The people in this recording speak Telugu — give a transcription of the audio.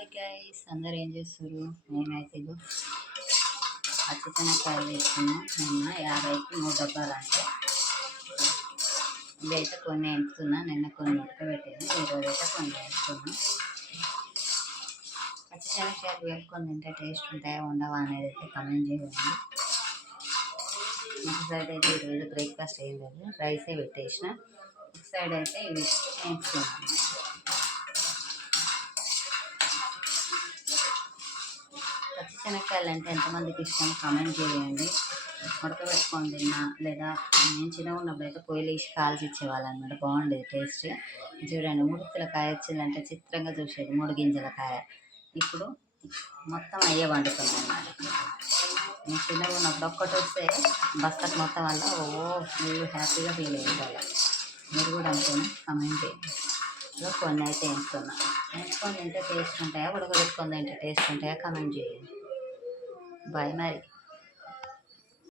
హాయ్ గైస్, అందరు ఏం చేస్తారు? నేనైతే ఇగో పచ్చిశనగకాయలు తీసుకున్నా. నిన్న 50కి 3 డబ్బాలు అంటే ఇవైతే కొన్ని ఎంపుతున్నా. నిన్న కొన్ని ఉడకబెట్టాను, ఈరోజు అయితే కొన్ని ఎంపుతున్నా. పచ్చిశనగకాయలు వేసుకొని తింటే టేస్ట్ ఉంటాయా ఉండవా అనేది అయితే కమెంట్ చేయండి. ఒక సైడ్ అయితే ఈరోజు బ్రేక్ఫాస్ట్ ఏం లేదు, రైసే పెట్టేసిన. ఒక సైడ్ అయితే ఇవి ఎంపుతున్నాను. పచ్చిశనగకాయలు అంటే ఎంతమందికి ఇష్టం కామెంట్ చేయండి. ఉడకబెట్టుకొని తిన్నా, లేదా నేను చిన్నగా ఉన్నప్పుడు అయితే పొయ్యిలు వేసి కాల్చి ఇచ్చేవాళ్ళు అనమాట. బాగుండేది టేస్ట్. చూడండి, 3 కాయ వచ్చిందంటే చిత్రంగా చూసేది, 3 గింజల కాయ. ఇప్పుడు మొత్తం అయ్యే వండుతుంది అన్నమాట. నేను చిన్నగా ఉన్నప్పుడు ఒక్కటి వస్తే బస్తకు మొత్తం వల్ల ఫుల్ హ్యాపీగా ఫీల్ అయ్యేవాళ్ళం. మీరు కూడా అనుకోండి, కమెంట్ చేయండి. కొన్ని అయితే ఎంచుకున్నా. ఎంచుకొని తింటే టేస్ట్ ఉంటాయా, ఉడకబెట్టుకొని తింటే టేస్ట్ ఉంటాయా కమెంట్ చేయండి. బాయ్ మరి.